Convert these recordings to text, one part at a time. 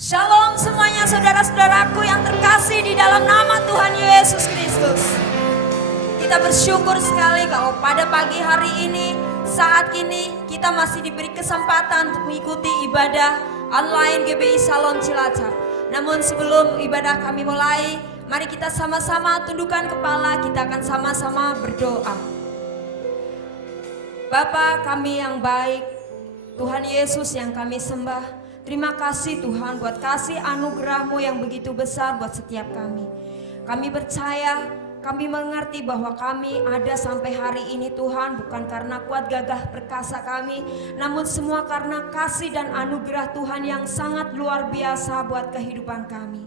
Shalom semuanya saudara-saudaraku yang terkasih di dalam nama Tuhan Yesus Kristus. Kita bersyukur sekali kalau pada pagi hari ini, saat ini kita masih diberi kesempatan untuk mengikuti ibadah online GBI Shalom Cilacap. Namun sebelum ibadah kami mulai, mari kita sama-sama tundukkan kepala, kita akan sama-sama berdoa. Bapa kami yang baik, Tuhan Yesus yang kami sembah, terima kasih Tuhan buat kasih anugerah-Mu yang begitu besar buat setiap kami. Kami percaya, kami mengerti bahwa kami ada sampai hari ini Tuhan bukan karena kuat gagah perkasa kami, namun semua karena kasih dan anugerah Tuhan yang sangat luar biasa buat kehidupan kami.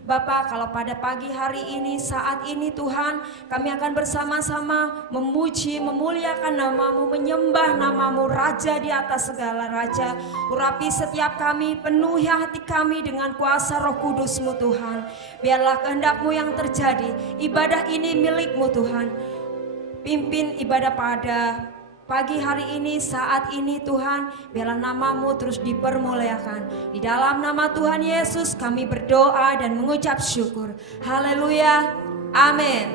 Bapa, kalau pada pagi hari ini, saat ini Tuhan, kami akan bersama-sama memuji, memuliakan nama-Mu, menyembah nama-Mu, Raja di atas segala Raja. Urapi setiap kami, penuhi hati kami dengan kuasa Roh Kudus-Mu Tuhan. Biarlah kehendak-Mu yang terjadi, ibadah ini milik-Mu Tuhan. Pimpin ibadah pada pagi hari ini, saat ini Tuhan, biarlah nama-Mu terus dipermuliakan. Di dalam nama Tuhan Yesus kami berdoa dan mengucap syukur. Haleluya, amin.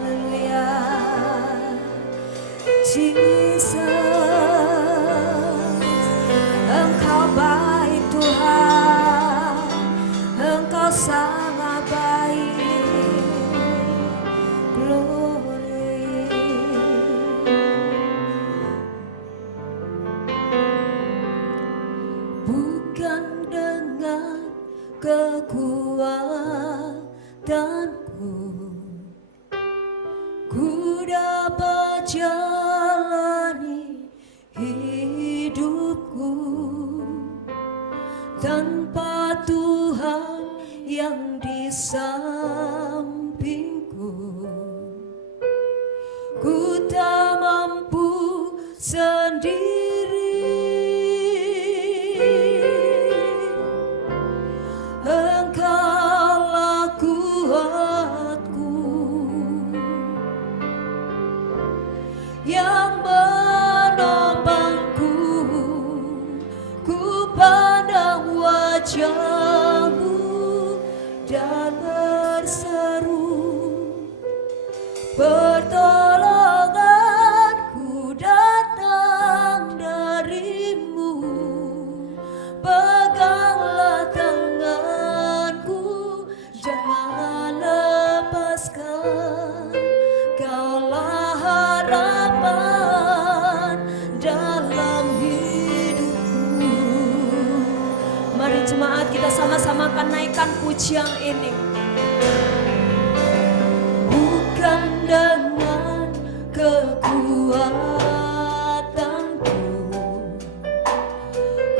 Haleluya, Jesus, Engkau baik Tuhan, Engkau sangat baik. Bukan dengan kekuatanku ku dapat jalani hidupku, tanpa Tuhan yang di sampingku ku tak mampu sendiri. Engkaulah kuatku yang menopangku, ku pandang wajah-Mu dan berseru, pertolonganku datang dari-Mu. Peganglah tanganku, jangan lepaskan. Kaulah harapan dalam hidupku. Mari jemaat kita sama-sama akan naikkan pujian ini. Bukan dengan kekuatanku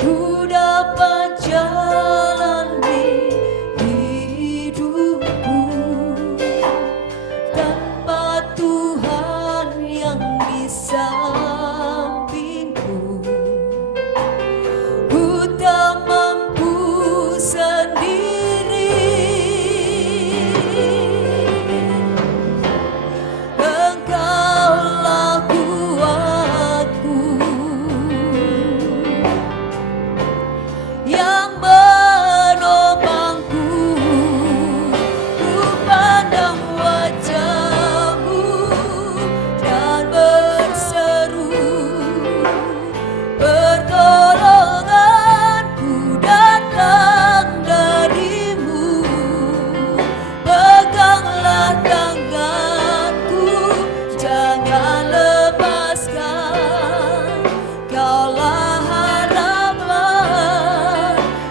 ku dapat jalani hidupku, tanpa Tuhan yang di sampingku ku tak mampu sendiri. Engkaulah kuatku yang menopangku, ku pandang wajah-Mu dan berseru, pertolonganku datang dari-Mu. Peganglah tanganku, jangan lepaskan. Kaulah harapan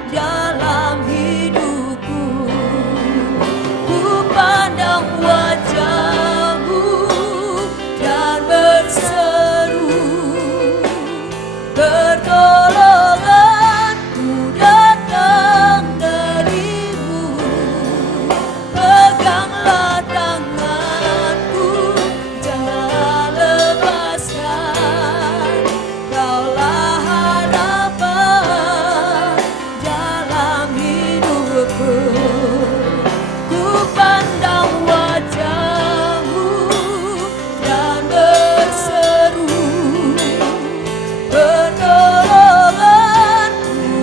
dalam hidupku, ku pandang wajah-Mu dan berseru, pertolonganku datang dari-Mu. Peganglah tanganku, jangan lepaskan. Kaulah harapan dalam hidupku, ku pandang wajah-Mu dan berseru, pertolonganku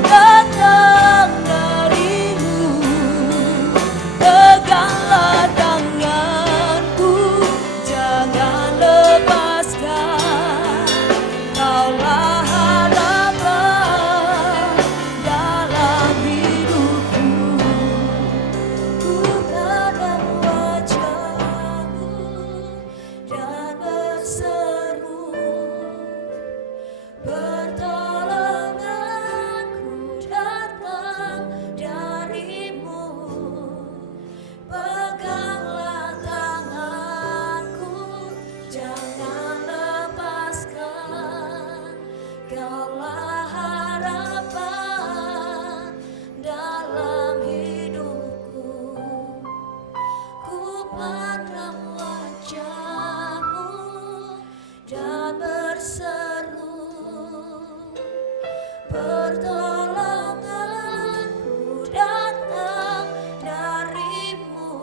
pandang wajah-Mu dan berseru, pertolonganku datang dari-Mu.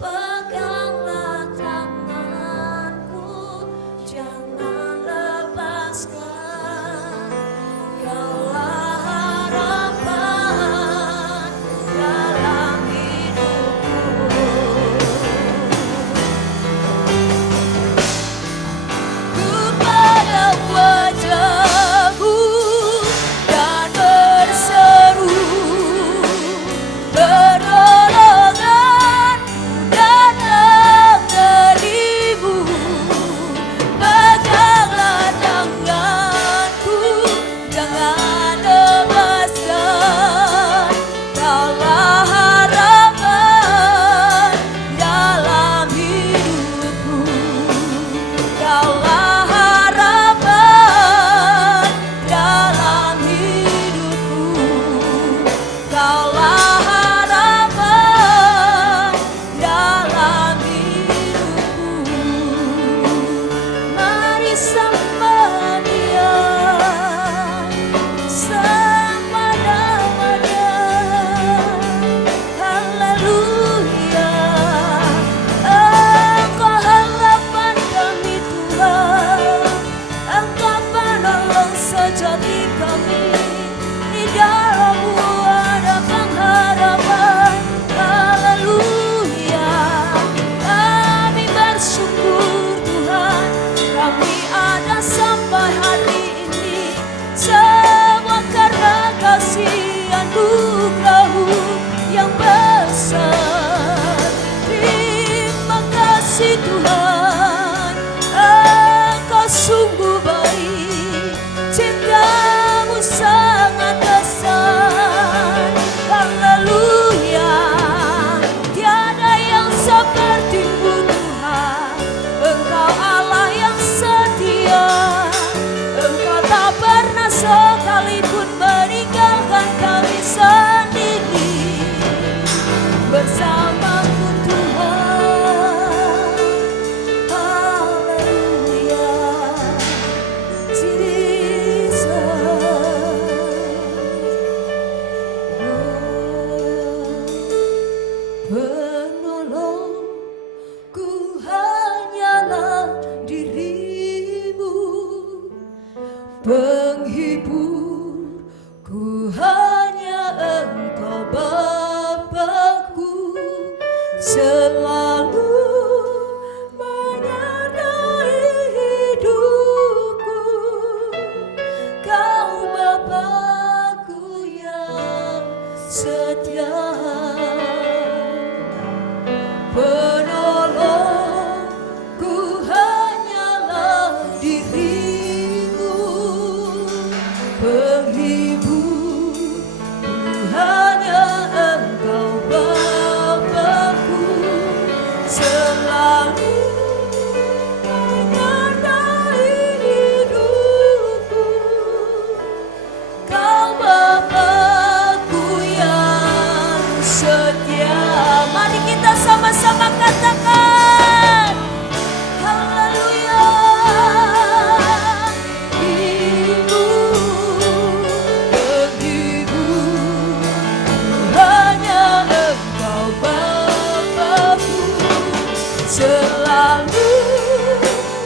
Peganglah tanganku, jangan lepaskan. Kaulah harapan dalam hidupku. Ku pandang wajah-Mu dan berseru, pertolonganku datang dari-Mu. Peganglah tanganku, jangan lepaskan. Kaulah harapan dalam hidupku. Kaulah harapan dalam hidupku. Kaulah harapan dalam hidupku. Mari sembah Dia, sembah nama-Nya. Haleluya. Engkau harapan kami Tuhan, Engkau penolong sejati kami. Di dalam-Mu ada pengharapan. Haleluya. Kami bersyukur Tuhan, kami ada sampai hari ini. Semua karena kasih anugerah-Mu yang besar. Terima kasih Tuhan, Engkau sungguh baik, cinta-Mu sangat besar. Haleluya. Tiada yang seperti-Mu Tuhan, Engkau Allah yang setia. Engkau tak pernah sekalipun meninggalkan kami sendiri. Bersama-Mu Tuhan. Haleluya. Jesus. Penolongku hanyalah diri-Mu, penghiburku hanya Engkau Bapa-Ku, selalu menyertai hidupku. Kau Bapa-Ku yang setia. Penolongku hanyalah diri-Mu, penghibur hanya Engkau Bapa-Ku, selalu menyertai hidupku. Kau Bapa-Ku yang setia. Mari kita sama-sama katakan haleluya. Ibu penghibur hanya Engkau Bapa-Ku, selalu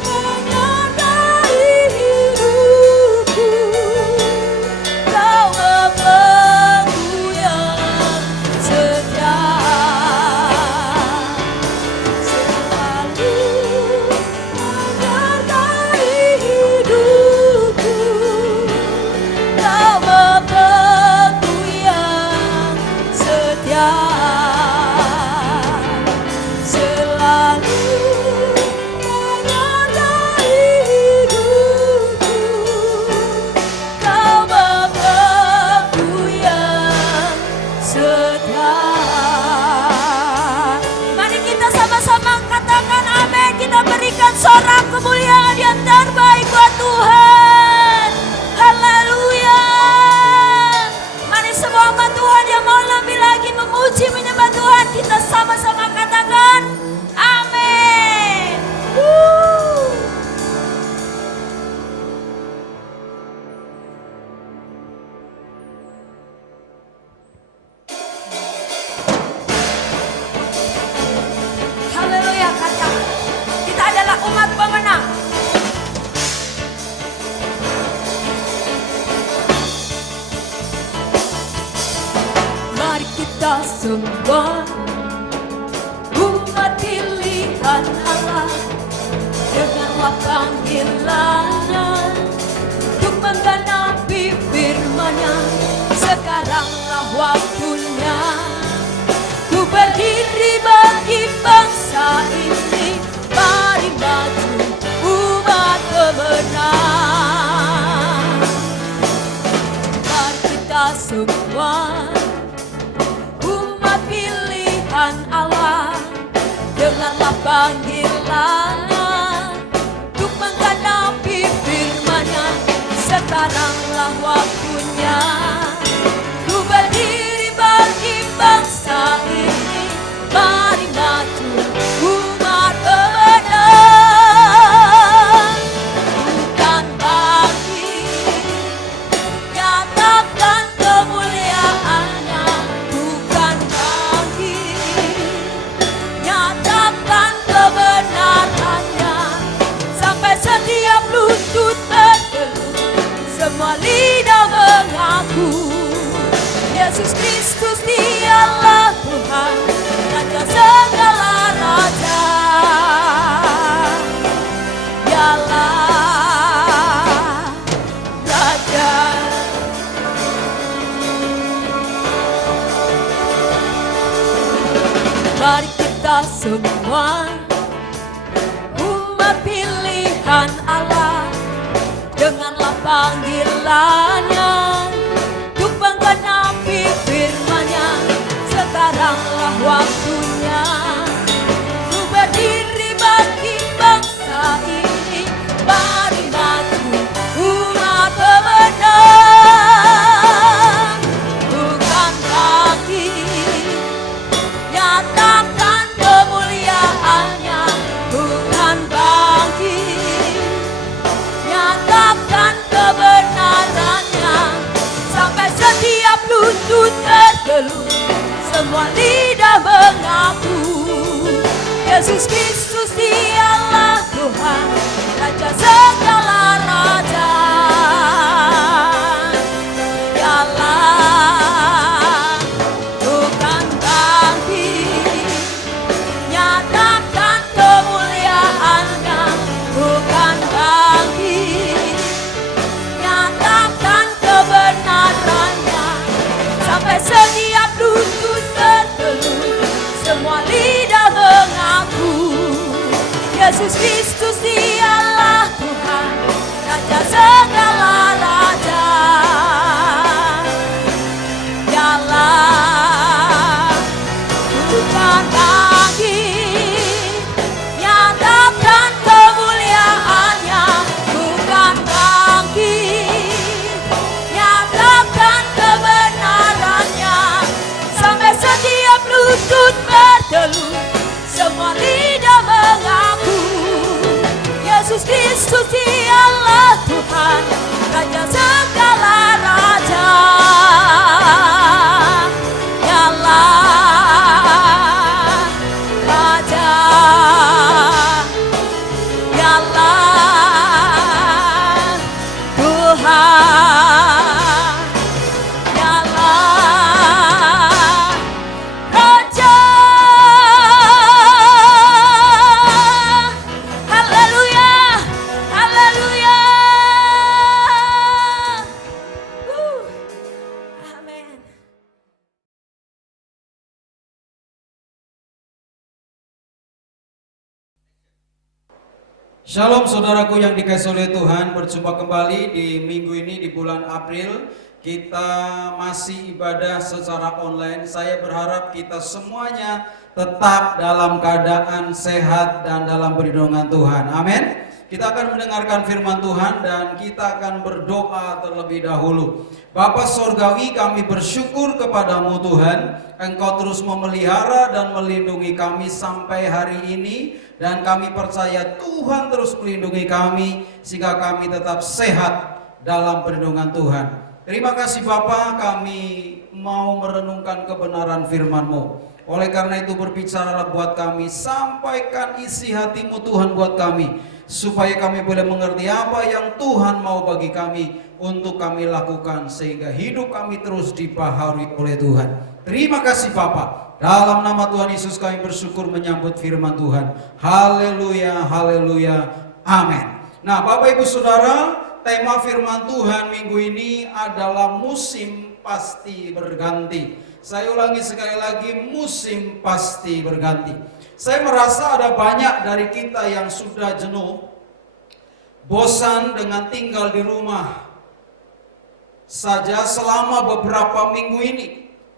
menyertai hidupku. Kau Bapa-Ku yang setia. Sorak kemuliaan yang terbaik buat Tuhan. Haleluya. Mari semua umat Tuhan yang mau lebih lagi memuji menyembah Tuhan, kita sama-sama katakan umat pemenang. Mari kita semua umat pilihan Allah, dengarlah panggilannya untuk menggenapi firman-Nya. Sekaranglah waktunya ku berdiri bagi bangsa ini. Mari maju umat pemenang. Mari kita semua umat pilihan Allah, dengarlah panggilannya untuk menggenapi firman-Nya. Sekaranglah waktunya ku berdiri bagi bangsa ini. Mari maju umat pemenang. Bukan bangkit, nyatakan kemuliaan-Nya. Bukan bangkit, nyatakan kebenaran-Nya. Sampai setiap lutut bertelut, semua lidah mengaku Yesus Kristus Dialah Tuhan, Raja segala raja. Dialah Raja. Mari kita semua umat pilihan Allah, dengarlah panggilannya untuk menggenapi firman-Nya. Sekaranglah waktunya ku berdiri bagi bangsa ini. Mari maju umat pemenang. Bukan bangkit, nyatakan kemuliaan-Nya. Bukan bangkit, nyatakan kebenaran-Nya. Sampai setiap lutut bertelut, semua lidah mengaku Yesus Kristus Dialah Tuhan, Raja segala raja. Dialah bukan bangkit, nyatakan kemuliaan-Nya. Bukan bangkit, nyatakan kebenaran-Nya. Sampai setiap lutut bertelut, semua lidah mengaku Yesus Kristus Dialah Tuhan, Raja segala raja. Dialah bukan bangkit, nyatakan kemuliaan-Nya. Bukan bangkit, nyatakan kebenaran-Nya. Sampai setiap lutut bertelut, semua lidah mengaku Yesus Kristus Dialah Tuhan, Raja segala raja. Dialah Raja. Dialah Tuhan. Dialah Raja. Haleluya, haleluya. Amin. Shalom saudaraku yang dikasihi oleh Tuhan, berjumpa kembali di minggu ini di bulan April. Kita masih ibadah secara online. Saya berharap kita semuanya tetap dalam keadaan sehat dan dalam perlindungan Tuhan. Amin. Kita akan mendengarkan firman Tuhan dan kita akan berdoa terlebih dahulu. Bapa Sorgawi, kami bersyukur kepadamu Tuhan. Engkau terus memelihara dan melindungi kami sampai hari ini. Dan kami percaya Tuhan terus melindungi kami sehingga kami tetap sehat dalam perlindungan Tuhan. Terima kasih Bapa, kami mau merenungkan kebenaran firman-Mu. Oleh karena itu berbicaralah buat kami, sampaikan isi hatimu Tuhan buat kami, supaya kami boleh mengerti apa yang Tuhan mau bagi kami untuk kami lakukan, sehingga hidup kami terus dibaharui oleh Tuhan. Terima kasih Bapa. Dalam nama Tuhan Yesus kami bersyukur menyambut firman Tuhan. Haleluya, haleluya, amin. Nah Bapak Ibu Saudara, tema firman Tuhan minggu ini adalah musim pasti berganti. Saya ulangi sekali lagi, musim pasti berganti. Saya merasa ada banyak dari kita yang sudah jenuh, bosan dengan tinggal di rumah saja selama beberapa minggu ini.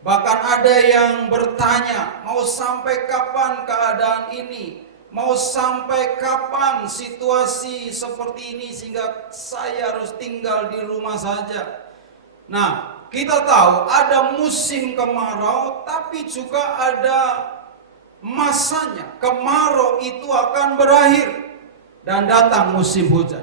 Bahkan ada yang bertanya, mau sampai kapan keadaan ini? Mau sampai kapan situasi seperti ini sehingga saya harus tinggal di rumah saja? Nah, kita tahu ada musim kemarau, tapi juga ada masanya. Kemarau itu akan berakhir dan datang musim hujan.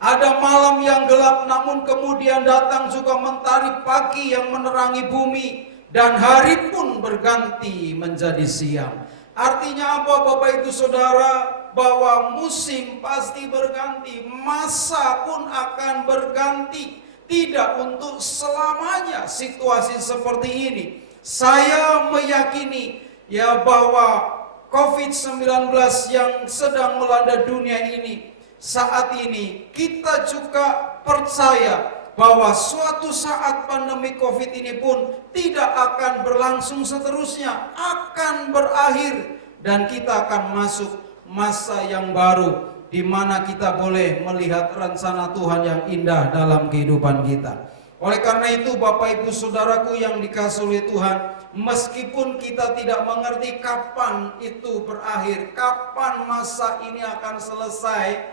Ada malam yang gelap, namun kemudian datang juga mentari pagi yang menerangi bumi, dan hari pun berganti menjadi siang. Artinya apa Bapak Ibu Saudara? Bahwa musim pasti berganti, masa pun akan berganti. Tidak untuk selamanya situasi seperti ini. Saya meyakini ya bahwa COVID-19 yang sedang melanda dunia ini, saat ini kita juga percaya bahwa suatu saat pandemi COVID ini pun tidak akan berlangsung seterusnya, akan berakhir, dan kita akan masuk masa yang baru di mana kita boleh melihat rencana Tuhan yang indah dalam kehidupan kita. Oleh karena itu Bapak Ibu Saudaraku yang dikasihi oleh Tuhan, meskipun kita tidak mengerti kapan itu berakhir, kapan masa ini akan selesai,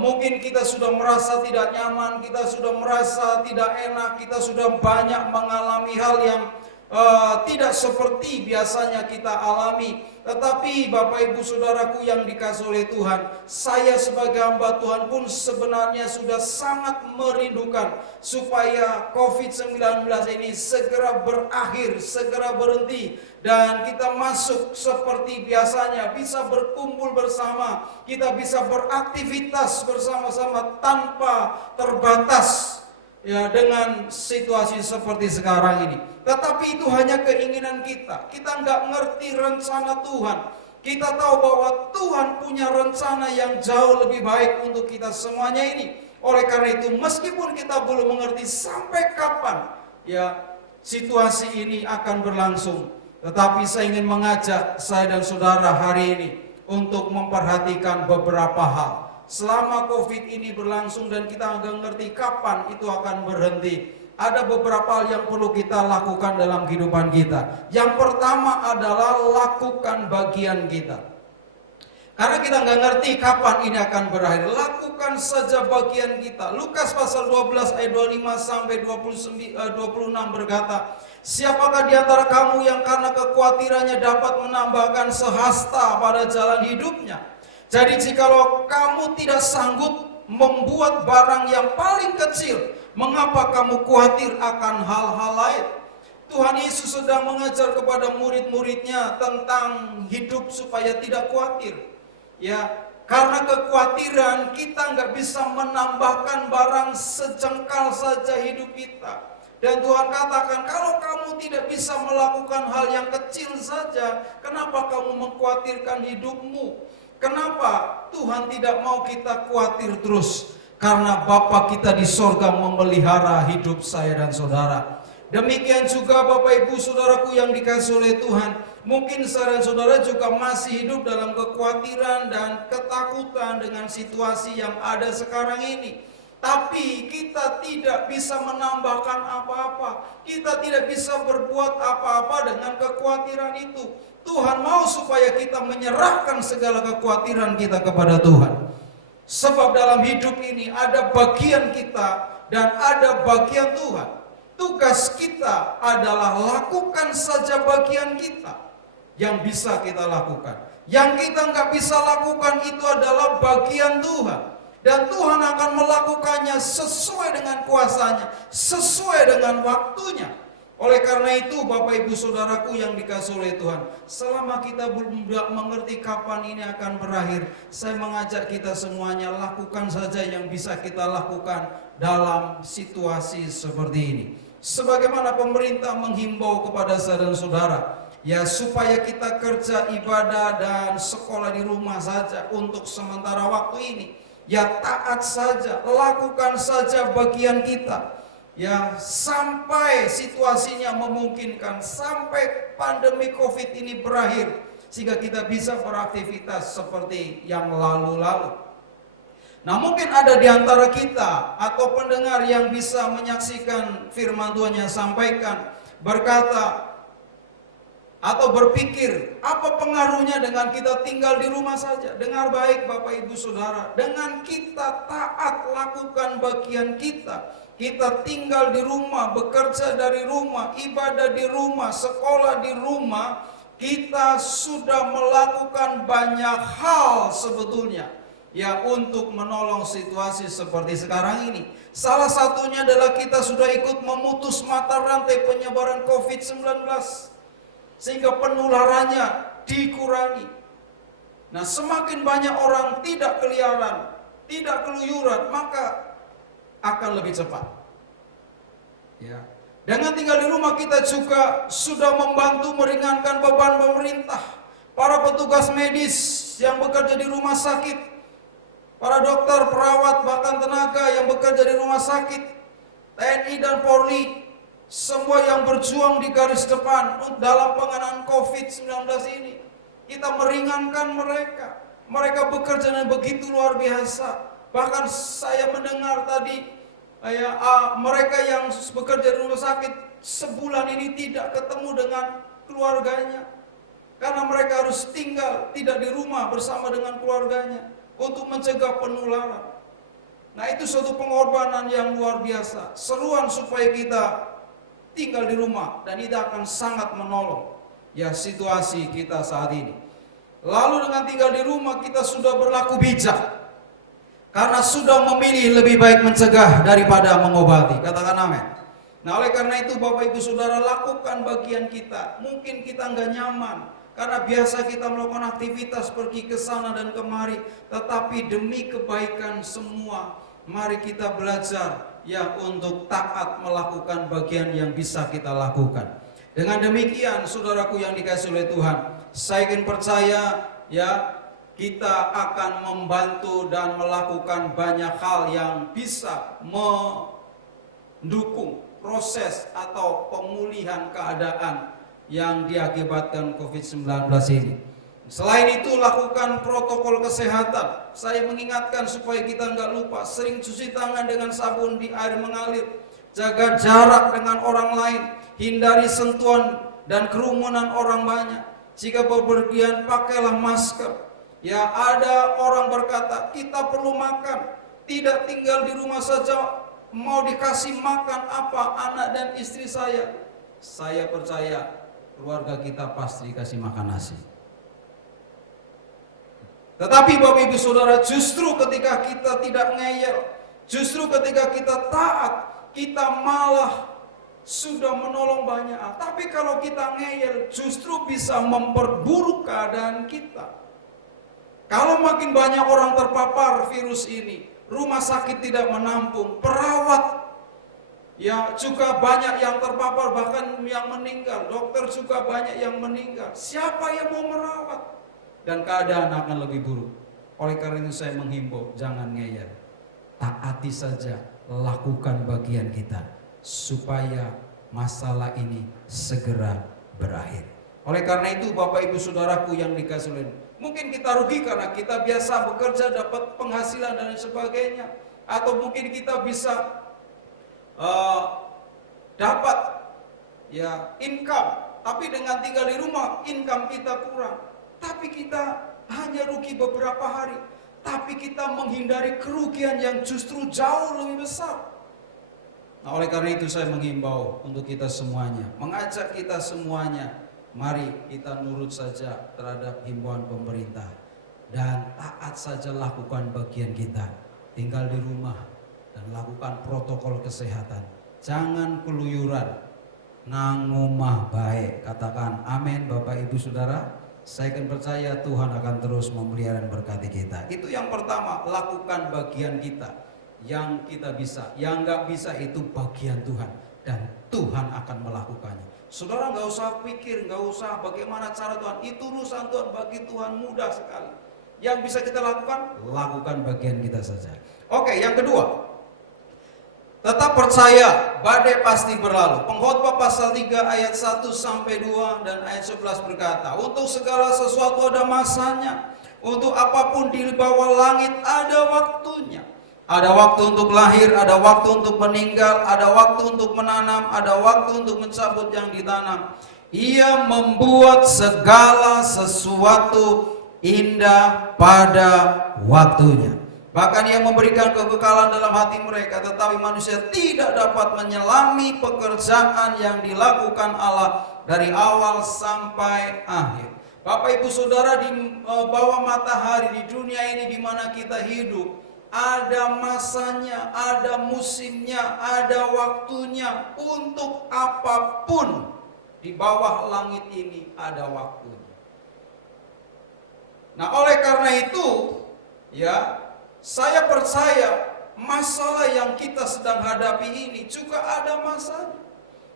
mungkin kita sudah merasa tidak nyaman, kita sudah merasa tidak enak, kita sudah banyak mengalami hal yang tidak seperti biasanya kita alami. Tetapi Bapak Ibu Saudaraku yang dikasihi oleh Tuhan, saya sebagai hamba Tuhan pun sebenarnya sudah sangat merindukan supaya COVID-19 ini segera berakhir, segera berhenti, dan kita masuk seperti biasanya, bisa berkumpul bersama, kita bisa beraktivitas bersama-sama tanpa terbatas ya dengan situasi seperti sekarang ini. Tetapi itu hanya keinginan kita. Kita nggak ngerti rencana Tuhan. Kita tahu bahwa Tuhan punya rencana yang jauh lebih baik untuk kita semuanya ini. Oleh karena itu, meskipun kita belum mengerti sampai kapan ya situasi ini akan berlangsung, tetapi saya ingin mengajak saya dan saudara hari ini untuk memperhatikan beberapa hal. Selama COVID ini berlangsung dan kita nggak ngerti kapan itu akan berhenti, ada beberapa hal yang perlu kita lakukan dalam kehidupan kita. Yang pertama adalah lakukan bagian kita. Karena kita nggak ngerti kapan ini akan berakhir, lakukan saja bagian kita. Lukas pasal 12 ayat 25 sampai 26 berkata, siapakah di antara kamu yang karena kekhawatirannya dapat menambahkan sehasta pada jalan hidupnya? Jadi jikalau kamu tidak sanggup membuat barang yang paling kecil, mengapa kamu khawatir akan hal-hal lain? Tuhan Yesus sedang mengajar kepada murid-muridnya tentang hidup supaya tidak khawatir. Ya, karena kekhawatiran kita nggak bisa menambahkan barang sejengkal saja hidup kita. Dan Tuhan katakan, kalau kamu tidak bisa melakukan hal yang kecil saja, kenapa kamu mengkhawatirkan hidupmu? Kenapa Tuhan tidak mau kita khawatir terus? Karena Bapa kita di sorga memelihara hidup saya dan saudara. Demikian juga Bapak Ibu Saudaraku yang dikasihi oleh Tuhan, mungkin saya dan saudara juga masih hidup dalam kekhawatiran dan ketakutan dengan situasi yang ada sekarang ini. Tapi kita tidak bisa menambahkan apa-apa, kita tidak bisa berbuat apa-apa dengan kekhawatiran itu. Tuhan mau supaya kita menyerahkan segala kekhawatiran kita kepada Tuhan. Sebab dalam hidup ini ada bagian kita dan ada bagian Tuhan. Tugas kita adalah lakukan saja bagian kita yang bisa kita lakukan. Yang kita nggak bisa lakukan itu adalah bagian Tuhan. Dan Tuhan akan melakukannya sesuai dengan kuasanya, sesuai dengan waktunya. Oleh karena itu Bapak Ibu Saudaraku yang dikasihi oleh Tuhan, selama kita belum mengerti kapan ini akan berakhir, saya mengajak kita semuanya lakukan saja yang bisa kita lakukan dalam situasi seperti ini. Sebagaimana pemerintah menghimbau kepada saya dan saudara, ya supaya kita kerja, ibadah dan sekolah di rumah saja untuk sementara waktu ini. Ya taat saja, lakukan saja bagian kita. Ya sampai situasinya memungkinkan, sampai pandemi COVID ini berakhir, sehingga kita bisa beraktivitas seperti yang lalu-lalu. Nah mungkin ada di antara kita atau pendengar yang bisa menyaksikan firman Tuhan yang sampaikan, berkata atau berpikir, apa pengaruhnya dengan kita tinggal di rumah saja? Dengar baik Bapak Ibu Saudara, dengan kita taat lakukan bagian kita, kita tinggal di rumah, bekerja dari rumah, ibadah di rumah, sekolah di rumah, kita sudah melakukan banyak hal sebetulnya ya untuk menolong situasi seperti sekarang ini. Salah satunya adalah kita sudah ikut memutus mata rantai penyebaran COVID-19 sehingga penularannya dikurangi. Nah, semakin banyak orang tidak keliaran, tidak keluyuran, maka akan lebih cepat. Ya. Dengan tinggal di rumah kita juga sudah membantu meringankan beban pemerintah, para petugas medis yang bekerja di rumah sakit, para dokter, perawat, bahkan tenaga yang bekerja di rumah sakit, TNI dan Polri, semua yang berjuang di garis depan dalam penanganan COVID-19 ini. Kita meringankan mereka. Mereka bekerja dengan begitu luar biasa. Bahkan saya mendengar tadi mereka yang bekerja di rumah sakit sebulan ini tidak ketemu dengan keluarganya. Karena mereka harus tinggal tidak di rumah bersama dengan keluarganya untuk mencegah penularan. Nah itu suatu pengorbanan yang luar biasa. Seruan supaya kita tinggal di rumah dan itu akan sangat menolong ya situasi kita saat ini. Lalu dengan tinggal di rumah kita sudah berlaku bijak karena sudah memilih lebih baik mencegah daripada mengobati. Katakan amin. Nah oleh karena itu Bapak Ibu Saudara, lakukan bagian kita. Mungkin kita nggak nyaman karena biasa kita melakukan aktivitas pergi ke sana dan kemari, tetapi demi kebaikan semua mari kita belajar ya untuk taat melakukan bagian yang bisa kita lakukan. Dengan demikian saudaraku yang dikasihi oleh Tuhan, saya ingin percaya ya kita akan membantu dan melakukan banyak hal yang bisa mendukung proses atau pemulihan keadaan yang diakibatkan COVID-19 ini. Selain itu lakukan protokol kesehatan. Saya mengingatkan supaya kita nggak lupa sering cuci tangan dengan sabun di air mengalir, jaga jarak dengan orang lain, hindari sentuhan dan kerumunan orang banyak. Jika bepergian pakailah masker. Ya ada orang berkata kita perlu makan, tidak tinggal di rumah saja, mau dikasih makan apa anak dan istri saya. Saya percaya keluarga kita pasti dikasih makan nasi. Tetapi Bapak Ibu Saudara, justru ketika kita tidak ngeyel, justru ketika kita taat, kita malah sudah menolong banyak. Tapi kalau kita ngeyel, justru bisa memperburuk keadaan kita. Kalau makin banyak orang terpapar virus ini, rumah sakit tidak menampung, perawat ya juga banyak yang terpapar, bahkan yang meninggal, dokter juga banyak yang meninggal. Siapa yang mau merawat? Dan keadaan akan lebih buruk. Oleh karena itu saya menghimbau, jangan ngeyel. Taati saja, lakukan bagian kita supaya masalah ini segera berakhir. Oleh karena itu Bapak Ibu Saudaraku yang dikasihi oleh, mungkin kita rugi karena kita biasa bekerja dapat penghasilan dan sebagainya, atau mungkin kita bisa dapat ya income, tapi dengan tinggal di rumah income kita kurang. Tapi kita hanya rugi beberapa hari, tapi kita menghindari kerugian yang justru jauh lebih besar. Nah oleh karena itu saya menghimbau untuk kita semuanya, mengajak kita semuanya, mari kita nurut saja terhadap himbauan pemerintah dan taat saja lakukan bagian kita. Tinggal di rumah dan lakukan protokol kesehatan. Jangan keluyuran. nangumah baik. Katakan amin Bapak Ibu Saudara. Saya akan percaya Tuhan akan terus memelihara dan berkati kita. Itu yang pertama, lakukan bagian kita. Yang kita bisa, yang nggak bisa itu bagian Tuhan. Dan Tuhan akan melakukannya. Saudara nggak usah pikir, nggak usah bagaimana cara Tuhan. Itu urusan Tuhan, bagi Tuhan mudah sekali. Yang bisa kita lakukan, lakukan bagian kita saja. Oke, yang kedua, tetap percaya, badai pasti berlalu. Pengkhotbah pasal 3 ayat 1 sampai 2 dan ayat 11 berkata, untuk segala sesuatu ada masanya, untuk apapun di bawah langit ada waktunya. Ada waktu untuk lahir, ada waktu untuk meninggal, ada waktu untuk menanam, ada waktu untuk mencabut yang ditanam. Ia membuat segala sesuatu indah pada waktunya. Bahkan ia memberikan kekekalan dalam hati mereka, tetapi manusia tidak dapat menyelami pekerjaan yang dilakukan Allah dari awal sampai akhir. Bapak Ibu Saudara, di bawah matahari di dunia ini di mana kita hidup, ada masanya, ada musimnya, ada waktunya. Untuk apapun di bawah langit ini ada waktunya. Nah, oleh karena itu, ya, saya percaya masalah yang kita sedang hadapi ini juga ada masanya.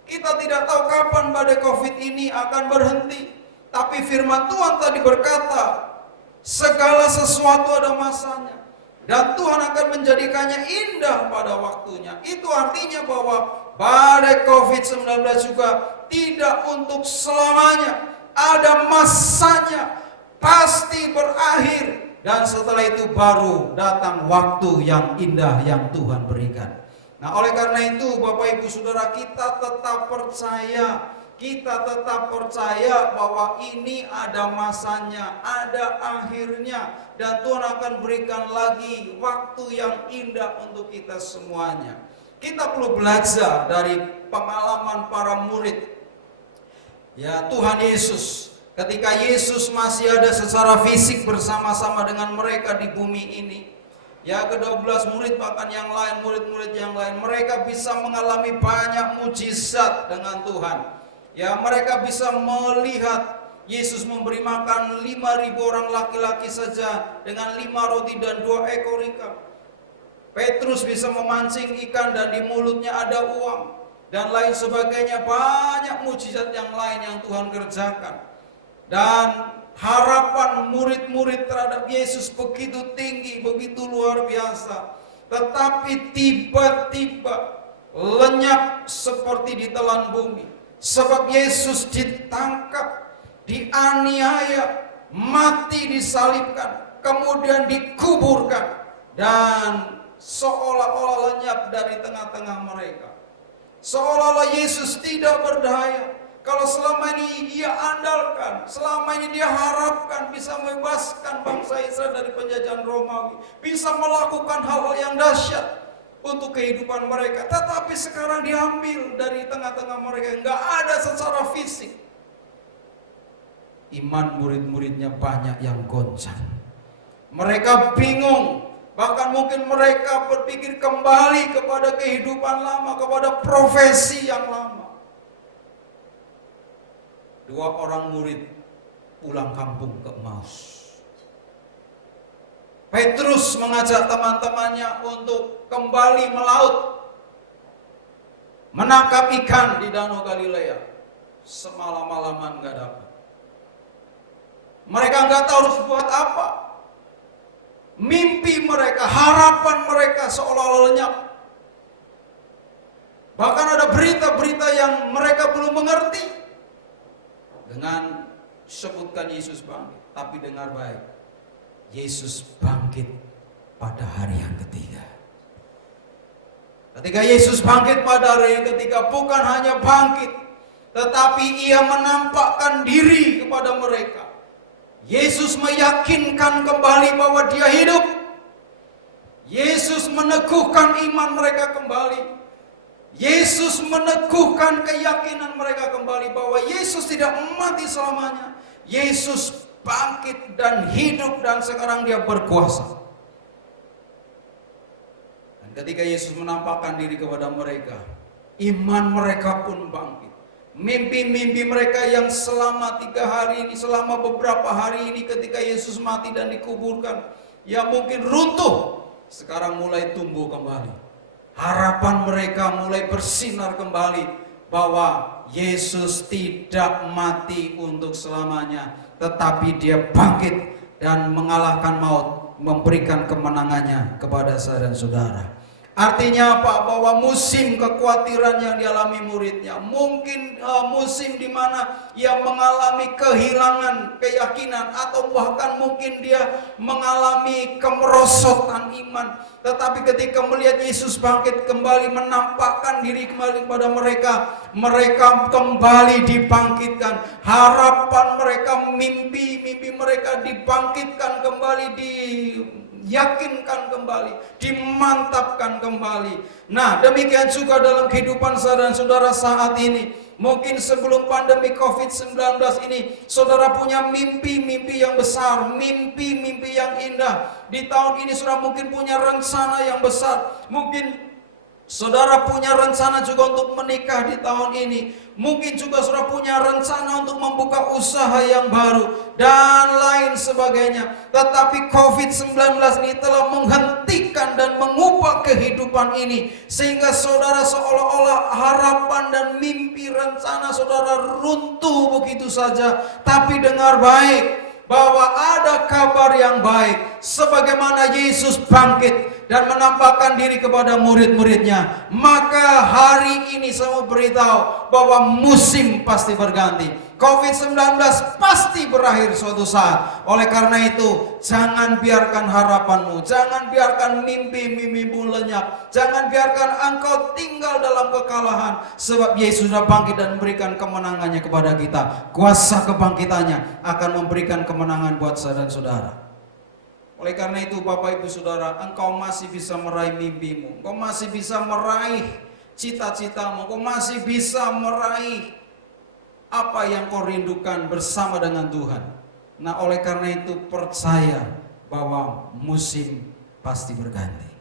Kita tidak tahu kapan badai COVID ini akan berhenti. Tapi firman Tuhan tadi berkata, segala sesuatu ada masanya. Dan Tuhan akan menjadikannya indah pada waktunya. Itu artinya bahwa badai COVID-19 juga tidak untuk selamanya. Ada masanya, pasti berakhir. Dan setelah itu baru datang waktu yang indah yang Tuhan berikan. Nah, oleh karena itu Bapak Ibu Saudara, kita tetap percaya. Kita tetap percaya bahwa ini ada masanya, ada akhirnya. Dan Tuhan akan berikan lagi waktu yang indah untuk kita semuanya. Kita perlu belajar dari pengalaman para murid. Ya, Tuhan Yesus. Ketika Yesus masih ada secara fisik bersama-sama dengan mereka di bumi ini, ya, ke-12 murid bahkan yang lain, murid-murid yang lain, mereka bisa mengalami banyak mujizat dengan Tuhan. Ya, mereka bisa melihat Yesus memberi makan 5.000 orang laki-laki saja dengan 5 roti dan 2 ekor ikan. Petrus bisa memancing ikan dan di mulutnya ada uang dan lain sebagainya. Banyak mujizat yang lain yang Tuhan kerjakan. Dan harapan murid-murid terhadap Yesus begitu tinggi, begitu luar biasa. Tetapi tiba-tiba lenyap seperti ditelan bumi. Sebab Yesus ditangkap, dianiaya, mati disalibkan, kemudian dikuburkan. Dan seolah-olah lenyap dari tengah-tengah mereka. Seolah-olah Yesus tidak berdaya. Kalau selama ini dia andalkan, selama ini dia harapkan bisa membebaskan bangsa Israel dari penjajahan Romawi, bisa melakukan hal-hal yang dahsyat untuk kehidupan mereka, tetapi sekarang diambil dari tengah-tengah mereka, nggak ada secara fisik. Iman murid-muridnya banyak yang goncang. Mereka bingung, bahkan mungkin mereka berpikir kembali kepada kehidupan lama, kepada profesi yang lama. 2 orang murid pulang kampung ke Emmaus. Petrus mengajak teman-temannya untuk kembali melaut, menangkap ikan di Danau Galilea. Semalam-malaman gak dapat. Mereka gak tahu harus buat apa. Mimpi mereka, harapan mereka seolah-olah lenyap. Bahkan ada berita-berita yang mereka belum mengerti. Dengan sebutkan Yesus bangkit, tapi dengar baik, Yesus bangkit pada hari yang ketiga. Ketika Yesus bangkit pada hari yang ketiga, bukan hanya bangkit, tetapi ia menampakkan diri kepada mereka. Yesus meyakinkan kembali bahwa dia hidup. Yesus meneguhkan iman mereka kembali. Yesus meneguhkan keyakinan mereka kembali bahwa Yesus tidak mati selamanya. Yesus bangkit dan hidup dan sekarang dia berkuasa. Dan ketika Yesus menampakkan diri kepada mereka, iman mereka pun bangkit. Mimpi-mimpi mereka yang selama 3 hari ini, selama beberapa hari ini ketika Yesus mati dan dikuburkan, yang mungkin runtuh, sekarang mulai tumbuh kembali. Harapan mereka mulai bersinar kembali bahwa Yesus tidak mati untuk selamanya, tetapi dia bangkit dan mengalahkan maut, memberikan kemenangannya kepada saya dan saudara. Artinya apa? Bahwa musim kekhawatiran yang dialami muridnya, mungkin musim di mana ia mengalami kehilangan keyakinan, atau bahkan mungkin dia mengalami kemerosotan iman. Tetapi ketika melihat Yesus bangkit kembali, menampakkan diri kembali kepada mereka, mereka kembali dibangkitkan. Harapan mereka, mimpi-mimpi mereka dibangkitkan kembali, yakinkan kembali, dimantapkan kembali. Nah, demikian juga dalam kehidupan saudara dan saudara saat ini. Mungkin sebelum pandemi COVID-19 ini, saudara punya mimpi-mimpi yang besar, mimpi-mimpi yang indah. Di tahun ini saudara mungkin punya rencana yang besar. Mungkin saudara punya rencana juga untuk menikah di tahun ini. Mungkin juga saudara punya rencana untuk membuka usaha yang baru dan lain sebagainya. Tetapi COVID-19 ini telah menghentikan dan mengubah kehidupan ini, sehingga saudara seolah-olah harapan dan mimpi rencana saudara runtuh begitu saja. Tapi dengar baik, bahwa ada kabar yang baik, sebagaimana Yesus bangkit dan menampakkan diri kepada murid-muridnya, maka hari ini saya mau beritahu bahwa musim pasti berganti. COVID-19 pasti berakhir suatu saat. Oleh karena itu, jangan biarkan harapanmu, jangan biarkan mimpi-mimpimu lenyap, jangan biarkan engkau tinggal dalam kekalahan, sebab Yesus sudah bangkit dan memberikan kemenangannya kepada kita. Kuasa kebangkitannya akan memberikan kemenangan buat saya dan saudara. Oleh karena itu Bapak Ibu Saudara, engkau masih bisa meraih mimpimu, engkau masih bisa meraih cita-citamu, engkau masih bisa meraih apa yang kau rindukan bersama dengan Tuhan. Nah, oleh karena itu percaya bahwa musim pasti berganti.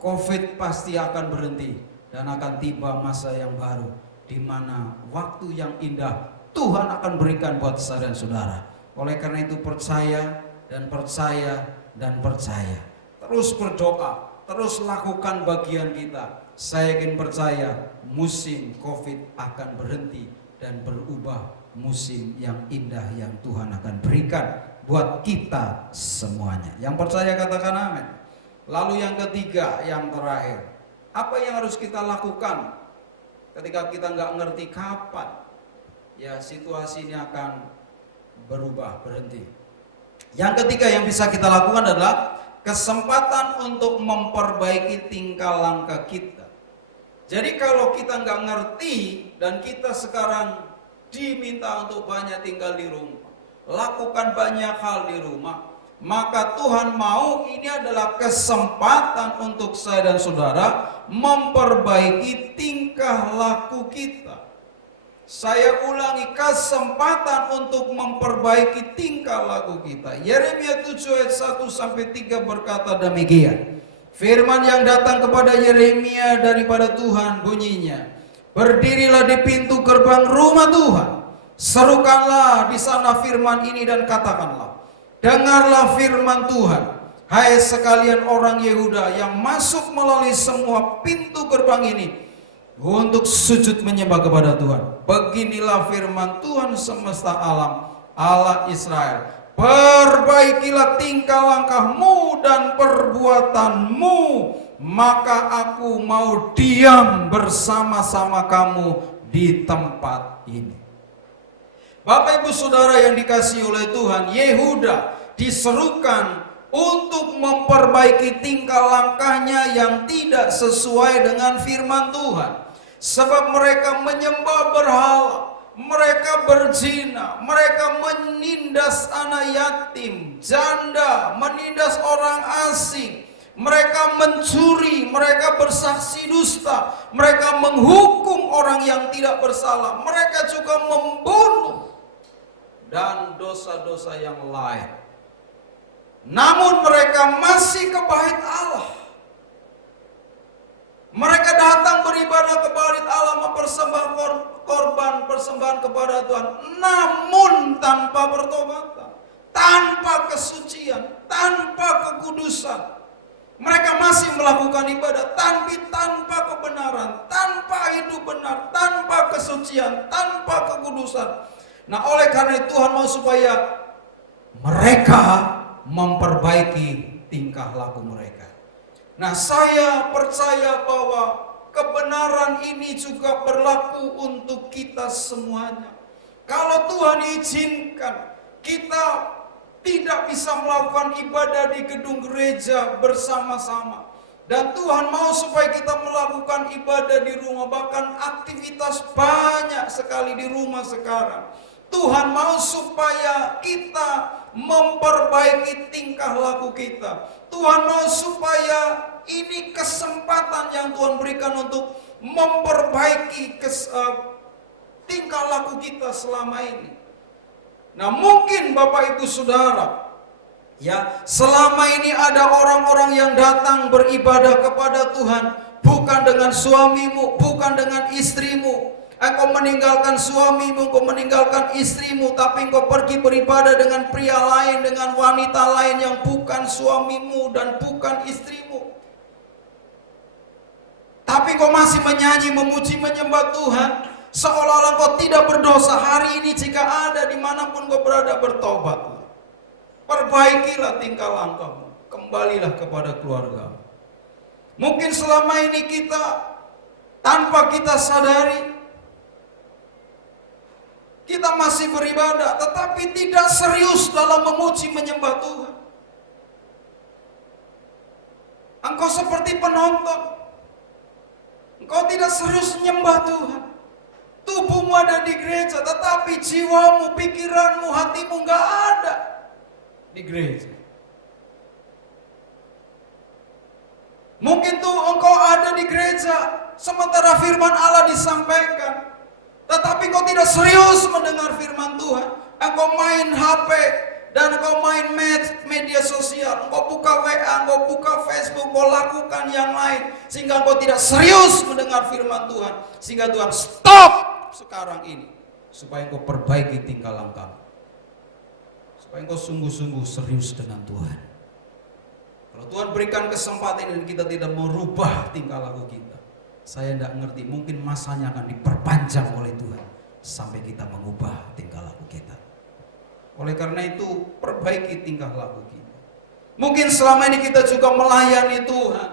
COVID pasti akan berhenti dan akan tiba masa yang baru, di mana waktu yang indah Tuhan akan berikan buat saya dan saudara. Oleh karena itu percaya dan percaya dan percaya. Terus berdoa, terus lakukan bagian kita. Saya yakin percaya musim COVID akan berhenti dan berubah musim yang indah yang Tuhan akan berikan buat kita semuanya. Yang percaya katakan amin. Lalu yang ketiga, yang terakhir, apa yang harus kita lakukan ketika kita nggak ngerti kapan ya situasi ini akan berubah, berhenti. Yang ketiga yang bisa kita lakukan adalah kesempatan untuk memperbaiki tingkah langkah kita. Jadi kalau kita nggak ngerti dan kita sekarang diminta untuk banyak tinggal di rumah, lakukan banyak hal di rumah, maka Tuhan mau ini adalah kesempatan untuk saya dan saudara memperbaiki tingkah laku kita. Saya ulangi, kesempatan untuk memperbaiki tingkah laku kita. Yeremia 7 ayat 1-3 berkata demikian. Firman yang datang kepada Yeremia daripada Tuhan bunyinya, berdirilah di pintu gerbang rumah Tuhan, serukanlah di sana firman ini dan katakanlah, dengarlah firman Tuhan, hai sekalian orang Yehuda yang masuk melalui semua pintu gerbang ini untuk sujud menyembah kepada Tuhan. Beginilah firman Tuhan semesta alam, Allah Israel, perbaikilah tingkah langkahmu dan perbuatanmu, maka aku mau diam bersama-sama kamu di tempat ini. Bapak Ibu Saudara yang dikasihi oleh Tuhan, Yehuda diserukan untuk memperbaiki tingkah langkahnya yang tidak sesuai dengan firman Tuhan. Sebab mereka menyembah berhala, mereka berzina, mereka menindas anak yatim, janda, menindas orang asing, mereka mencuri, mereka bersaksi dusta, mereka menghukum orang yang tidak bersalah, mereka juga membunuh dan dosa-dosa yang lain. Namun mereka masih ke bait Allah. Mereka datang beribadah ke bait Allah, mempersembahkan korban persembahan kepada Tuhan, namun tanpa pertobatan, tanpa kesucian, tanpa kekudusan. Mereka masih melakukan ibadah tapi tanpa kebenaran, tanpa hidup benar, tanpa kesucian, tanpa kekudusan. Nah, oleh karena itu Tuhan mau supaya mereka memperbaiki tingkah laku mereka. Nah, saya percaya bahwa kebenaran ini juga berlaku untuk kita semuanya. Kalau Tuhan izinkan, kita tidak bisa melakukan ibadah di gedung gereja bersama-sama. Dan Tuhan mau supaya kita melakukan ibadah di rumah, bahkan aktivitas banyak sekali di rumah sekarang. Tuhan mau supaya kita memperbaiki tingkah laku kita. Tuhan mau supaya ini kesempatan yang Tuhan berikan untuk memperbaiki tingkah laku kita selama ini. Nah, mungkin Bapak Ibu Saudara, ya, selama ini ada orang-orang yang datang beribadah kepada Tuhan bukan dengan suamimu, bukan dengan istrimu. Engkau meninggalkan suamimu, engkau meninggalkan istrimu, tapi engkau pergi beribadah dengan pria lain, dengan wanita lain yang bukan suamimu dan bukan istrimu. Tapi engkau masih menyanyi, memuji, menyembah Tuhan, seolah-olah engkau tidak berdosa. Hari ini jika ada dimanapun engkau berada, bertobatlah. Perbaikilah tingkah lakumu, kembalilah kepada keluarga. Mungkin selama ini kita tanpa kita sadari, kita masih beribadah tetapi tidak serius dalam memuji menyembah Tuhan. Engkau seperti penonton, engkau tidak serius menyembah Tuhan. Tubuhmu ada di gereja tetapi jiwamu, pikiranmu, hatimu gak ada di gereja. Mungkin tuh engkau ada di gereja sementara firman Allah disampaikan, tetapi engkau tidak serius mendengar firman Tuhan. Engkau main HP dan engkau main media sosial, engkau buka WA, engkau buka Facebook, engkau lakukan yang lain, sehingga engkau tidak serius mendengar firman Tuhan. Sehingga Tuhan stop sekarang ini, supaya engkau perbaiki tingkah lakumu, supaya engkau sungguh-sungguh serius dengan Tuhan. Kalau Tuhan berikan kesempatan dan kita tidak merubah tingkah laku kita, saya tidak ngerti, mungkin masanya akan diperpanjang oleh Tuhan sampai kita mengubah tingkah laku kita. Oleh karena itu, perbaiki tingkah laku kita. Mungkin selama ini kita juga melayani Tuhan,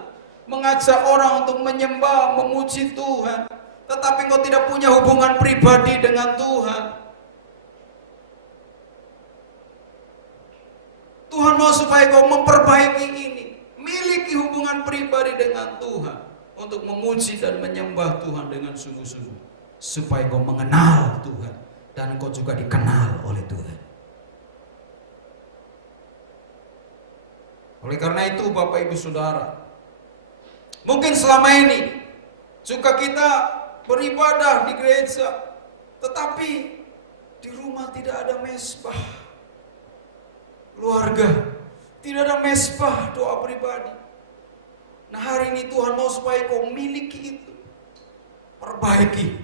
mengajak orang untuk menyembah, memuji Tuhan, tetapi engkau tidak punya hubungan pribadi dengan Tuhan. Tuhan mau supaya kau memperbaiki ini, miliki hubungan pribadi dengan Tuhan, untuk memuji dan menyembah Tuhan dengan sungguh-sungguh, supaya kau mengenal Tuhan dan kau juga dikenal oleh Tuhan. Oleh karena itu Bapak Ibu Saudara, mungkin selama ini juga kita beribadah di gereja, tetapi di rumah tidak ada mezbah keluarga, tidak ada mezbah doa pribadi. Nah, hari ini Tuhan mau supaya kau miliki itu, perbaiki,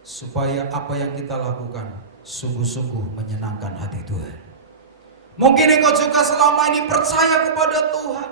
supaya apa yang kita lakukan sungguh-sungguh menyenangkan hati Tuhan. Mungkin engkau juga selama ini percaya kepada Tuhan,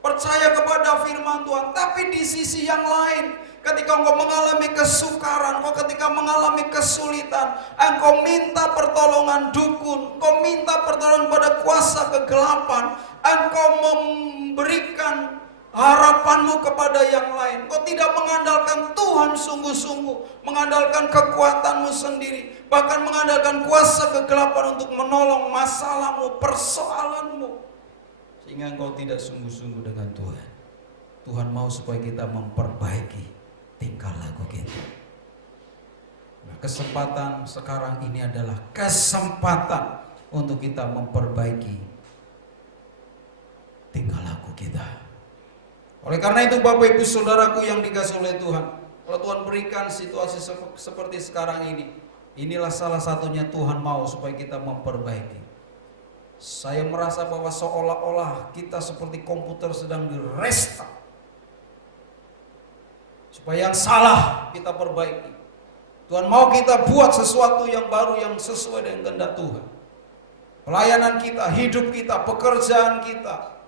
percaya kepada firman Tuhan, tapi di sisi yang lain, ketika engkau mengalami kesukaran, ketika mengalami kesulitan, engkau minta pertolongan dukun, engkau minta pertolongan pada kuasa kegelapan, engkau memberikan harapanmu kepada yang lain. Kau tidak mengandalkan Tuhan sungguh-sungguh, mengandalkan kekuatanmu sendiri, bahkan mengandalkan kuasa kegelapan untuk menolong masalahmu, persoalanmu, sehingga engkau tidak sungguh-sungguh dengan Tuhan. Tuhan mau supaya kita memperbaiki tingkah laku kita. Nah, kesempatan sekarang ini adalah kesempatan untuk kita memperbaiki tingkah laku kita. Oleh karena itu Bapak Ibu Saudaraku yang dikasihi oleh Tuhan, kalau Tuhan berikan situasi seperti sekarang ini, inilah salah satunya Tuhan mau supaya kita memperbaiki. Saya merasa bahwa seolah-olah kita seperti komputer sedang di restart, supaya yang salah kita perbaiki. Tuhan mau kita buat sesuatu yang baru yang sesuai dengan kehendak Tuhan. Pelayanan kita, hidup kita, pekerjaan kita,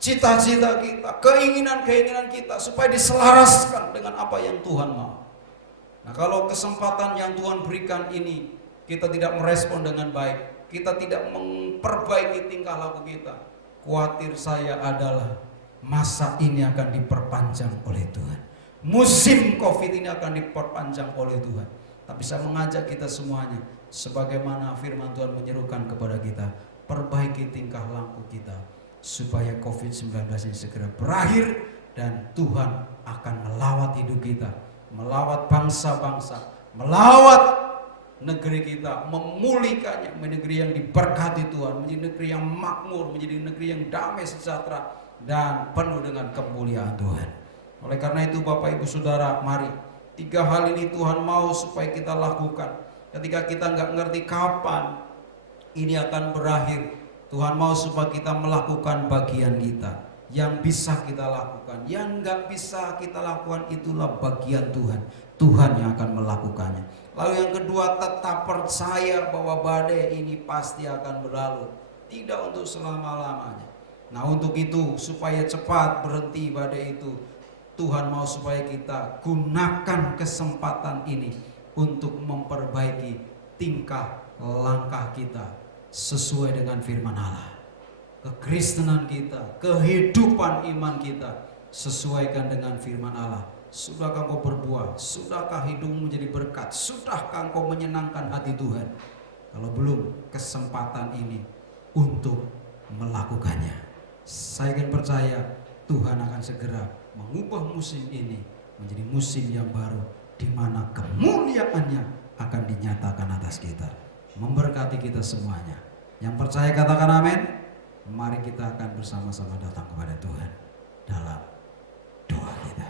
cita-cita kita, keinginan-keinginan kita supaya diselaraskan dengan apa yang Tuhan mau. Nah, kalau kesempatan yang Tuhan berikan ini kita tidak merespon dengan baik, kita tidak memperbaiki tingkah laku kita, khawatir saya adalah masa ini akan diperpanjang oleh Tuhan. Musim Covid ini akan diperpanjang oleh Tuhan. Tapi saya mengajak kita semuanya, sebagaimana firman Tuhan menyerukan kepada kita, perbaiki tingkah laku kita supaya Covid-19 ini segera berakhir dan Tuhan akan melawat hidup kita, melawat bangsa-bangsa, melawat negeri kita, memulihkannya menjadi negeri yang diberkati Tuhan, menjadi negeri yang makmur, menjadi negeri yang damai sejahtera dan penuh dengan kemuliaan Tuhan. Oleh karena itu Bapak Ibu Saudara, mari 3 hal ini Tuhan mau supaya kita lakukan. Ketika kita nggak ngerti kapan ini akan berakhir, Tuhan mau supaya kita melakukan bagian kita. Yang bisa kita lakukan, yang nggak bisa kita lakukan itulah bagian Tuhan. Tuhan yang akan melakukannya. Lalu yang kedua, tetap percaya bahwa badai ini pasti akan berlalu, tidak untuk selama-lamanya. Nah, untuk itu supaya cepat berhenti badai itu, Tuhan mau supaya kita gunakan kesempatan ini untuk memperbaiki tingkah langkah kita sesuai dengan firman Allah. Kekristenan kita, kehidupan iman kita sesuaikan dengan firman Allah. Sudahkah engkau berbuah? Sudahkah hidupmu menjadi berkat? Sudahkah engkau menyenangkan hati Tuhan? Kalau belum, kesempatan ini untuk melakukannya. Saya akan percaya Tuhan akan segera mengubah musim ini menjadi musim yang baru, di mana kemuliaannya akan dinyatakan atas kita, memberkati kita semuanya. Yang percaya katakan amin. Mari kita akan bersama-sama datang kepada Tuhan dalam doa kita.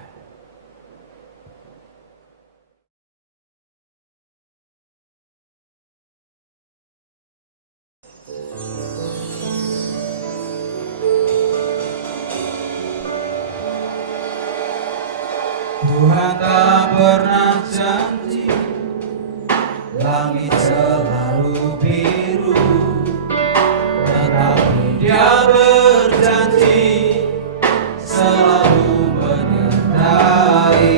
Tuhan tak pernah janji langit selalu biru, tetapi Dia berjanji selalu menyertai.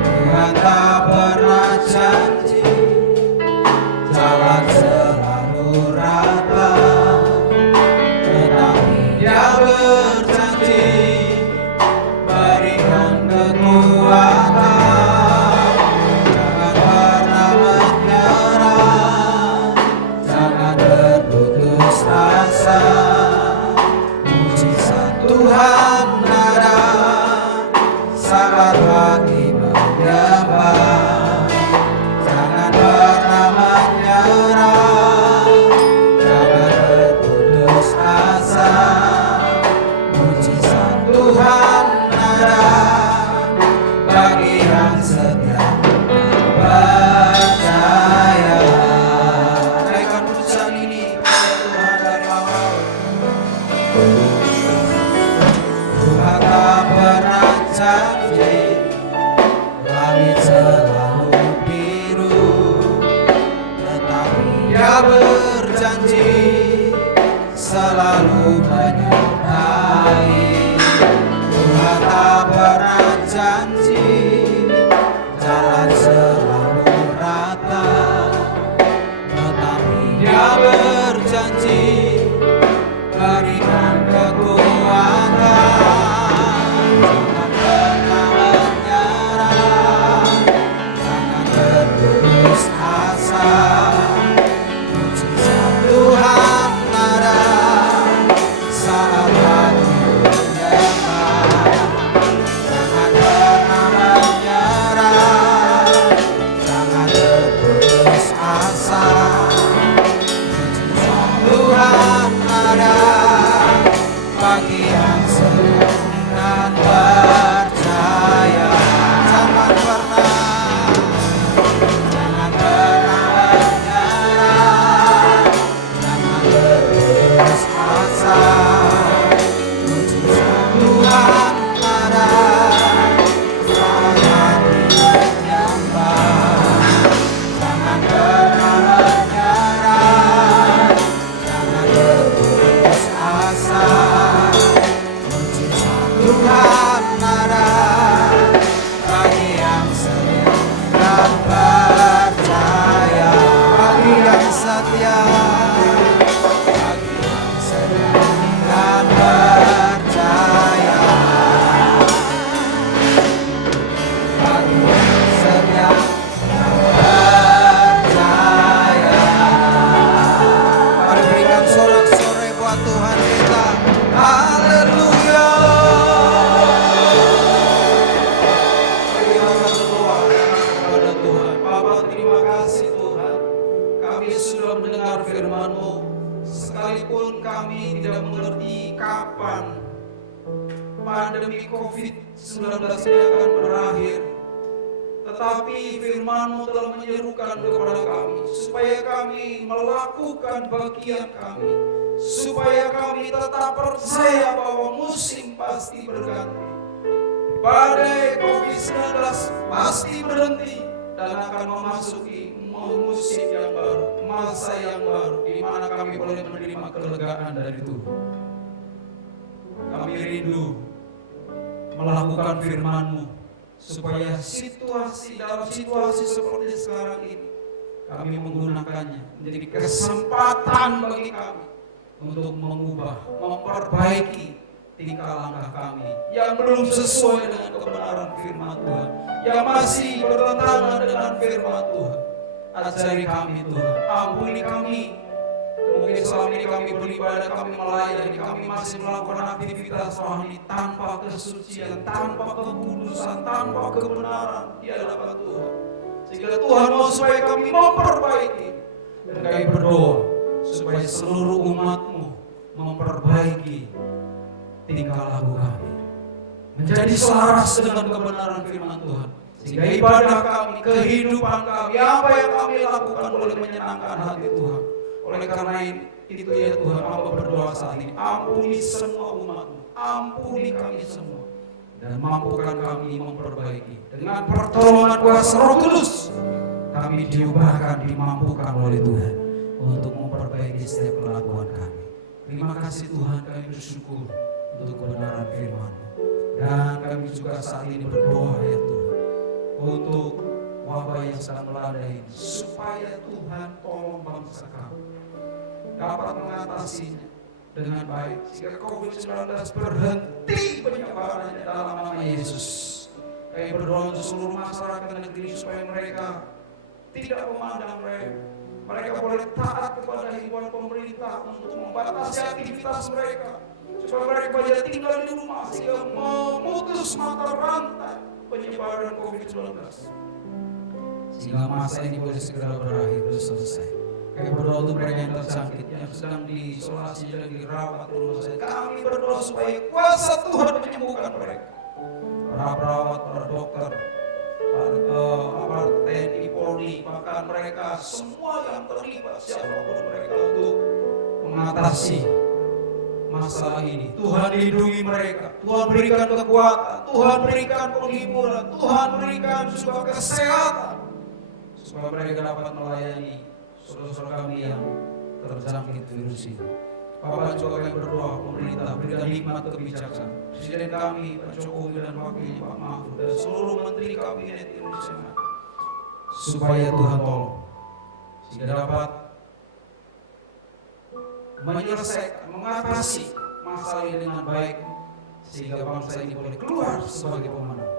Tuhan tak pernah janji jalan selalu rata, tetapi Dia berjanji berikan kekuatan. Jangan pernah menyerah, jangan berputus asa. Mujizat Tuhan ada saat hati menyembah. Jangan pernah menyerah, jangan berputus asa. Mujizat Tuhan ada bagi yang setia percaya. Naikkan pujian ini kepada Tuhan dari awal. Tuhan tak pernah janji langit selalu biru, tetapi Dia berjanji selalu menyertai. Tuhan tak pernah janji jalan selalu rata, tetapi Dia berjanji berikan kekuatan. Jangan pernah menyerah, jangan berputus asa. Mujizat Tuhan ada saat hati menyembah. Jangan pernah menyerah, jangan berputus asa. Mujizat Tuhan ada setia, bagi yang setia dan percaya, bagi yang setia dan percaya. Mari berikan sorak-sorai buat Tuhan kita. Haleluya. Mari kita berdoa kepada Tuhan. Bapa, terima kasih Tuhan. Kami sudah mendengar firman-Mu. Sekalipun kami tidak mengerti kapan pandemi COVID-19 ini akan berakhir, tetapi firman-Mu telah menyerukan kepada kami supaya kami melakukan bagian kami, supaya kami tetap percaya bahwa musim pasti berganti, badai COVID-19 pasti berhenti dan akan memasuki musim yang baru, masa yang baru, di mana kami boleh menerima kelegaan dari Tuhan. Kami rindu melakukan firman-Mu supaya dalam situasi seperti sekarang ini kami menggunakannya menjadi kesempatan bagi kami untuk mengubah, memperbaiki tingkah langkah kami yang belum sesuai dengan kebenaran firman Tuhan, yang masih bertentangan dengan firman Tuhan. Ajari kami Tuhan, ampuni kami. Mungkin selama ini kami beribadah, kami melayani, kami masih melakukan aktivitas rohani tanpa kesucian, tanpa kekudusan, tanpa kebenaran di hadapan Tuhan. Sehingga Tuhan mau supaya kami memperbaiki. Dan kami berdoa supaya seluruh umat-Mu memperbaiki tingkah laku kami, menjadi selaras dengan kebenaran firman Tuhan. Sehingga ibadah kami, kehidupan kami, apa yang kami lakukan boleh menyenangkan hati Tuhan. Oleh karena itu ya Tuhan, hamba berdoa saat ini, ampuni semua umat-Mu, ampuni kami semua, dan mampukan kami memperbaiki. Dengan pertolongan kuasa Roh Kudus, kami diubahkan, dimampukan oleh Tuhan untuk memperbaiki setiap kelakuan kami. Terima kasih Tuhan, kami bersyukur untuk kebenaran firman-Mu. Dan kami juga saat ini berdoa ya Tuhan, untuk wabah yang sedang melanda ini, supaya Tuhan tolong bangsa kami dapat mengatasinya dengan baik, sehingga COVID-19 berhenti penyebarannya dalam nama Yesus. Kami berdoa untuk seluruh masyarakat negeri supaya mereka tidak memandang mereka boleh taat kepada himbauan pemerintah untuk membatasi aktivitas mereka, supaya mereka bisa tinggal di rumah sehingga memutus mata rantai penyebaran COVID-19, sehingga masa ini boleh segera berakhir, boleh selesai. Kami berdoa untuk mereka yang terjangkit, yang sedang diisolasi, yang dirawat di rumah sakit. Kami berdoa supaya kuasa Tuhan menyembuhkan mereka. Para perawat, para dokter, para TNI, Polri, bahkan mereka semua yang terlibat, siapapun mereka, untuk mengatasi masalah ini. Tuhan lindungi mereka, Tuhan berikan kekuatan, Tuhan berikan penghiburan, Tuhan berikan juga kesehatan, supaya mereka dapat melayani saudara-saudara kami yang terjangkit virus ini. Bapak juga kami berdoa, pemerintah berikan hikmat kebijaksanaan. Presiden kami, Pak Jokowi dan wakilnya Pak Mahfud, dan seluruh menteri kabinet Indonesia Maju, supaya Tuhan tolong, sehingga dapat menyelesaikan, mengatasi masalah ini dengan baik, sehingga bangsa ini boleh keluar sebagai pemenang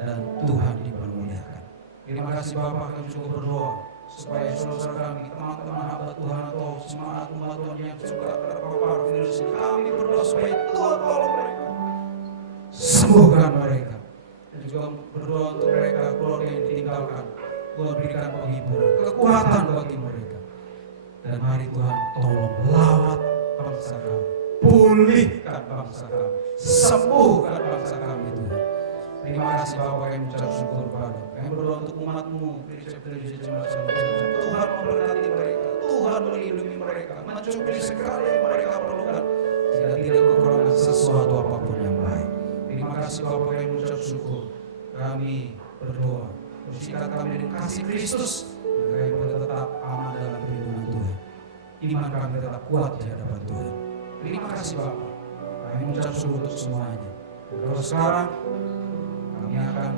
dan Tuhan dipermuliakan. Terima kasih Bapak, kami juga berdoa supaya saudara kami, teman-teman hamba Tuhan atau semangat umat Tuhan yang suka terpapar virus ini, kami berdoa supaya Tuhan tolong mereka, sembuhkan mereka, dan juga berdoa untuk mereka keluarga yang ditinggalkan. Tuhan berikan penghiburan, kekuatan bagi mereka. Dan mari Tuhan tolong lawat bangsa kami, pulihkan bangsa kami, sembuhkan bangsa kami Tuhan. Terima kasih Bapak, kami mengucap syukur pada kami berdoa untuk umat-Mu, gereja-gereja jemaat Tuhan memberkati mereka, Tuhan melindungi mereka, mencukupi segala yang mereka perlukan, sehingga tidak kekurangan sesuatu apapun yang baik. Terima kasih Bapak, kami mengucap syukur. Kami berdoa, bersihkan kami dengan kasih Kristus, agar kami boleh tetap aman dalam perlindungan Tuhan. Iman kami tetap kuat di hadapan Tuhan. Terima kasih Bapak, kami mengucap syukur untuk semuanya. Kalau sekarang kami akan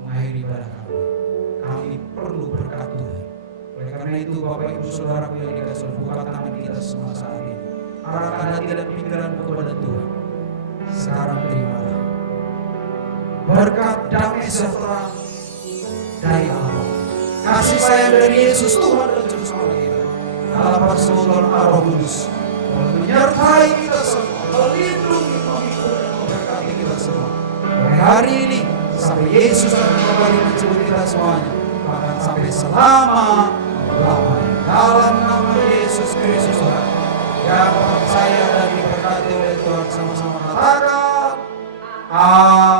mengakhiri ibadah kami. Kami perlu berkat Tuhan. Oleh karena Karena itu Bapak Ibu Saudaraku yang dikasih Allah, buka tangan kita semua saat ini. Arahkan hati dan pikiranmu kepada Tuhan. Sekarang terimalah berkat damai sejahtera dari Allah, kasih sayang dari Yesus Tuhan dan Juru Selamat kita, dalam persekutuan Roh Kudus menyertai kita semua, melindungi, menghibur dan memberkati kita semua. Mulai hari ini sampai Yesus akan kembali menjemput kita semuanya, bahkan sampai selama-lamanya. Dalam nama Yesus Kristus Tuhan, yang percaya dan diberkati oleh Tuhan, sama-sama katakan amin.